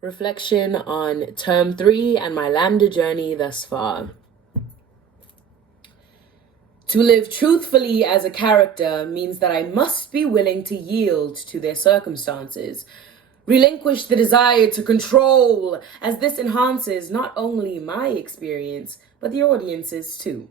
Reflection on term 3 and my Lamda journey thus far. To live truthfully as a character means that I must be willing to yield to their circumstances, relinquish the desire to control, as this enhances not only my experience, but the audience's too.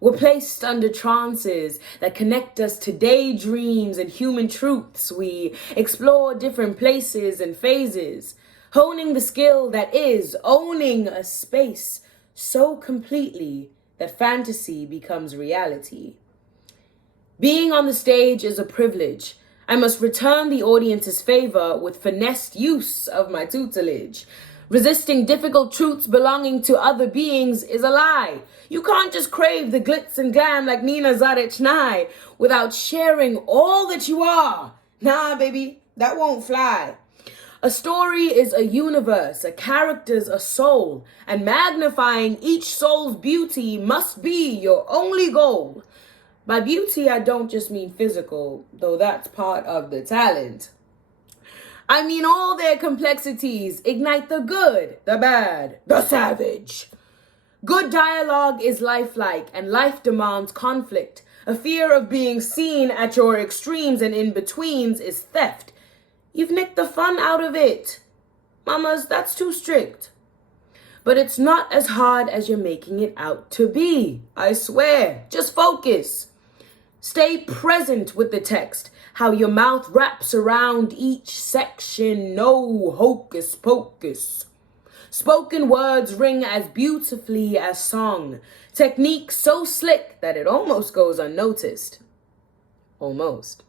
We're placed under trances that connect us to daydreams and human truths. We explore different places and phases, honing the skill that is owning a space so completely that fantasy becomes reality. Being on the stage is a privilege. I must return the audience's favor with finessed use of my tutelage. Resisting difficult truths belonging to other beings is a lie. You can't just crave the glitz and glam like Nina Zarechny without sharing all that you are. Nah, baby, that won't fly. A story is a universe, a character's a soul, and magnifying each soul's beauty must be your only goal. By beauty, I don't just mean physical, though that's part of the talent. I mean all their complexities ignite the good, the bad, the savage. Good dialogue is lifelike, and life demands conflict. A fear of being seen at your extremes and in-betweens is theft. You've nicked the fun out of it. Mamas, that's too strict. But it's not as hard as you're making it out to be. I swear, just focus. Stay present with the text, how your mouth wraps around each section, no hocus pocus. Spoken words ring as beautifully as song, technique so slick that it almost goes unnoticed. Almost.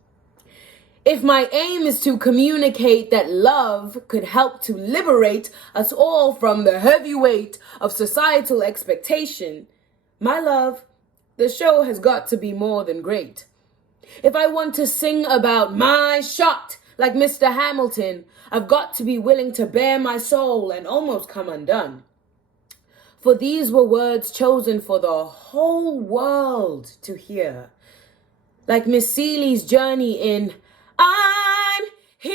If my aim is to communicate that love could help to liberate us all from the heavy weight of societal expectation, my love, the show has got to be more than great. If I want to sing about my shot like Mr. Hamilton, I've got to be willing to bare my soul and almost come undone. For these were words chosen for the whole world to hear. Like Miss Seeley's journey in I'm Here,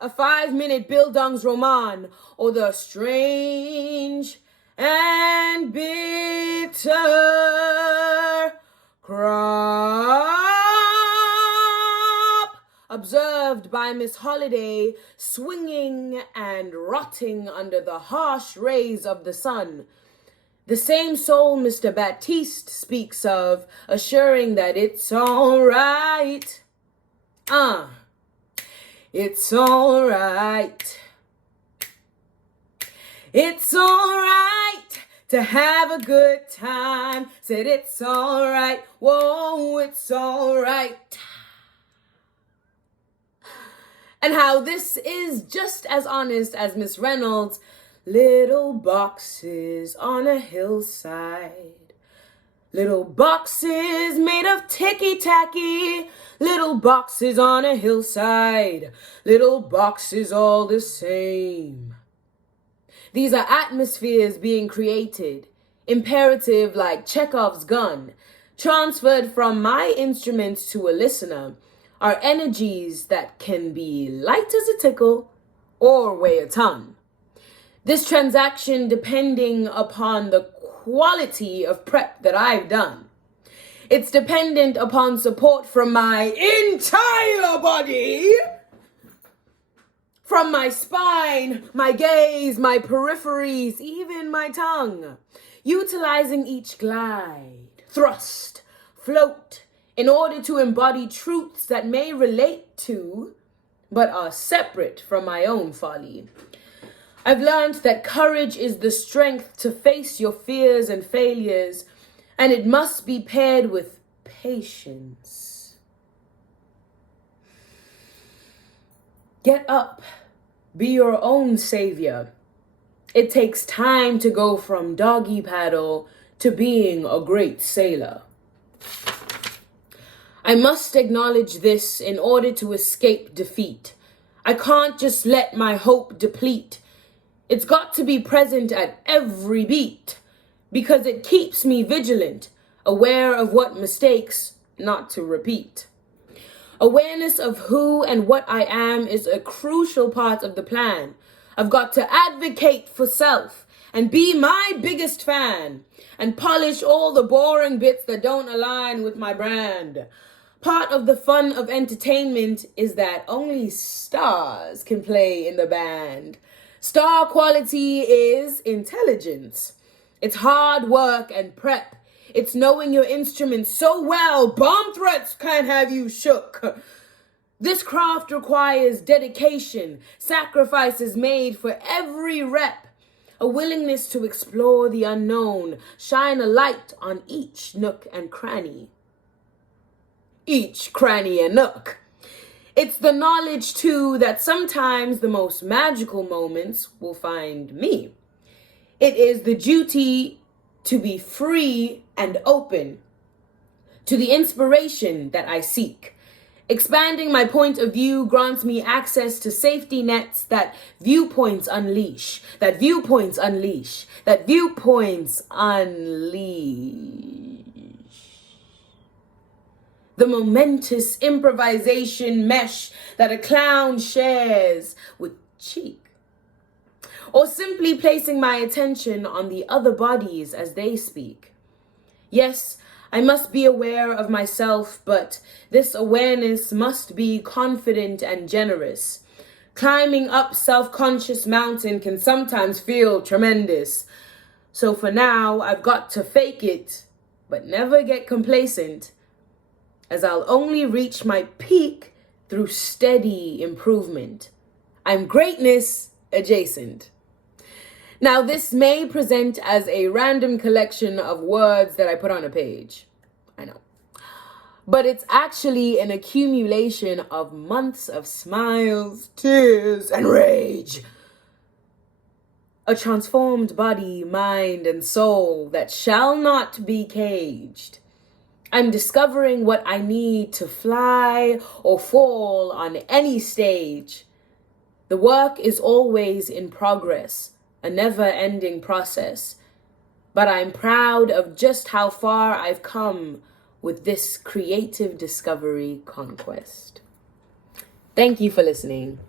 a 5-minute Bildungsroman, or the strange and bitter crop observed by Miss Holiday, swinging and rotting under the harsh rays of the sun. The same soul Mr. Baptiste speaks of, assuring that it's all right. It's all right. It's all right to have a good time. Said it's all right. Whoa, it's all right. And how this is just as honest as Miss Reynolds' little boxes on a hillside. Little boxes made of ticky-tacky. Little boxes on a hillside. Little boxes all the same. These are atmospheres being created, imperative like Chekhov's gun, transferred from my instruments to a listener, are energies that can be light as a tickle or weigh a ton. This transaction depending upon the quality of prep that I've done. It's dependent upon support from my entire body, from my spine, my gaze, my peripheries, even my tongue, utilizing each glide, thrust, float, in order to embody truths that may relate to, but are separate from my own folly. I've learned that courage is the strength to face your fears and failures, and it must be paired with patience. Get up. Be your own savior. It takes time to go from doggy paddle to being a great sailor. I must acknowledge this in order to escape defeat. I can't just let my hope deplete. It's got to be present at every beat because it keeps me vigilant, aware of what mistakes not to repeat. Awareness of who and what I am is a crucial part of the plan. I've got to advocate for self and be my biggest fan and polish all the boring bits that don't align with my brand. Part of the fun of entertainment is that only stars can play in the band. Star quality is intelligence. It's hard work and prep. It's knowing your instrument so well, bomb threats can't have you shook. This craft requires dedication, sacrifices made for every rep, a willingness to explore the unknown, shine a light on each nook and cranny. Each cranny and nook. It's the knowledge, too, that sometimes the most magical moments will find me. It is the duty to be free and open to the inspiration that I seek. Expanding my point of view grants me access to safety nets that viewpoints unleash, that viewpoints unleash, that viewpoints unleash. The momentous improvisation mesh that a clown shares with cheek. Or simply placing my attention on the other bodies as they speak. Yes, I must be aware of myself, but this awareness must be confident and generous. Climbing up self-conscious mountain can sometimes feel tremendous. So for now, I've got to fake it, but never get complacent, as I'll only reach my peak through steady improvement. I'm greatness adjacent. Now, this may present as a random collection of words that I put on a page. I know. But it's actually an accumulation of months of smiles, tears, and rage. A transformed body, mind, and soul that shall not be caged. I'm discovering what I need to fly or fall on any stage. The work is always in progress, a never-ending process. But I'm proud of just how far I've come with this creative discovery conquest. Thank you for listening.